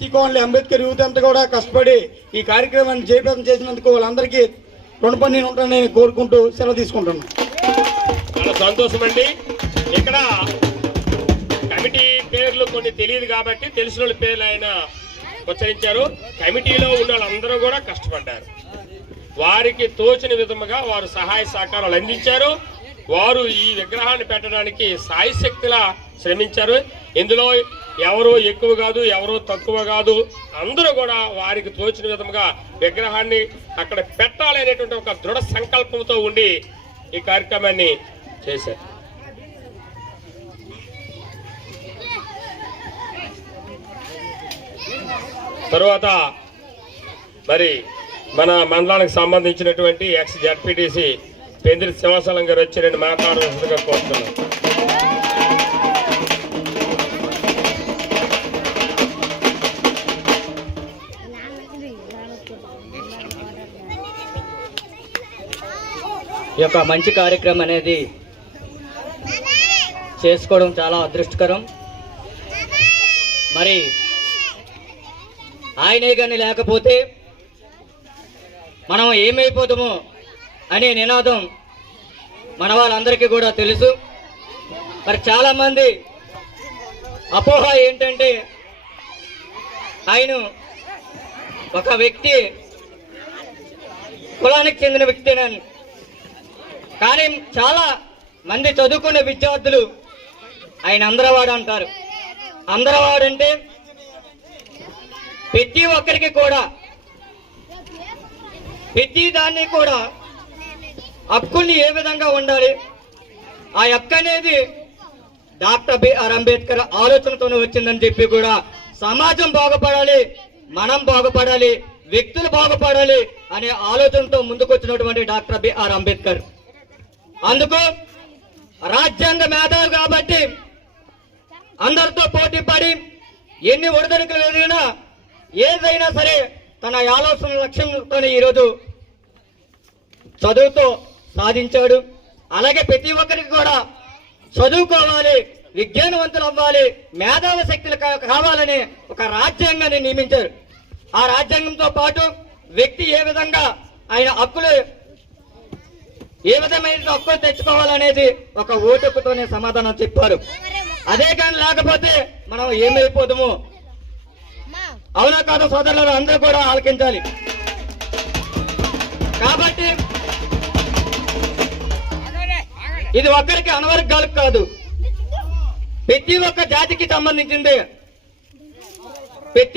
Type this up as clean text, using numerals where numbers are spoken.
Colony Ambedkar youth అంతా కూడా కష్టపడి ఈ కార్యక్రమాన్ని జయప్రదం చేసినందుకు వాళ్ళందరికీ రుణపడి ఉంటానని కోరుకుంటూ సెలవు తీసుకుంటున్నాను. చాలా సంతోషం అండి. ఇక్కడ కమిటీ పేర్లు కొన్ని తెలియదు కాబట్టి తెలిసిన వాళ్ళ పేర్లు ఆయన ఉచ్చరించారు. కమిటీలో ఉన్న వాళ్ళందరూ కూడా కష్టపడ్డారు. వారికి తోచిన విధముగా వారు సహాయ సహకారాలు అందించారు. వారు ఈ విగ్రహాన్ని పెట్టడానికి సాయశక్తిలా శ్రమించారు. ఇందులో ఎవరో ఎక్కువ కాదు, ఎవరో తక్కువ కాదు, అందరూ కూడా వారికి తోచిన విధముగా విగ్రహాన్ని అక్కడ పెట్టాలనేటువంటి ఒక దృఢ సంకల్పంతో ఉండి ఈ కార్యక్రమాన్ని చేశారు. తరువాత మరి మన మండలానికి సంబంధించినటువంటి ఎక్స్ జడ్పీటీసీ పెందిరి సింహాచలం గారు వచ్చి రెండు మాట్లాడవలసిందిగా కోరుతున్నాం. ఈ యొక్క మంచి కార్యక్రమం అనేది చేసుకోవడం చాలా అదృష్టకరం. మరి ఆయనే కానీ లేకపోతే మనం ఏమైపోతామో అనే నినాదం మన వాళ్ళందరికీ కూడా తెలుసు. మరి చాలామంది అపోహ ఏంటంటే ఆయన ఒక వ్యక్తి కులానికి చెందిన వ్యక్తినని. కానీ చాలా మంది చదువుకునే విద్యార్థులు ఆయన అందరవాడు అంటారు. అందరవాడంటే ప్రతి ఒక్కరికి కూడా ప్రతి దాన్ని కూడా హక్కుని ఏ విధంగా ఉండాలి, ఆ హక్కు అనేది డాక్టర్ బిఆర్ అంబేద్కర్ ఆలోచనతోనే వచ్చిందని చెప్పి కూడా సమాజం బాగుపడాలి, మనం బాగుపడాలి, వ్యక్తులు బాగుపడాలి అనే ఆలోచనతో ముందుకొచ్చినటువంటి డాక్టర్ బిఆర్ అంబేద్కర్. అందుకు రాజ్యాంగ మేధావి కాబట్టి అందరితో పోటీ పడి ఎన్ని ఒడిదొడుకులు ఎదిగినా ఏదైనా సరే తన ఆలోచన లక్ష్యంతో ఈరోజు చదువుతో సాధించాడు. అలాగే ప్రతి ఒక్కరికి కూడా చదువుకోవాలి, విజ్ఞానవంతులు అవ్వాలి, మేధావి శక్తులు కావాలని ఒక రాజ్యాంగాన్ని నియమించారు. ఆ రాజ్యాంగంతో పాటు వ్యక్తి ఏ విధంగా ఆయన హక్కులు ఏ విధమైన హక్కులు తెచ్చుకోవాలనేది ఒక ఓటుకుతోనే సమాధానం చెప్పారు. అదే కానీ లేకపోతే మనం ఏమైపోతామో. అవునా కాదు సోదరులు అందరూ కూడా ఆలకించాలి. కాబట్టి ఇది ఒక్కరికి అనవర్గాలకు కాదు, ప్రతి ఒక్క జాతికి సంబంధించింది. ప్రతి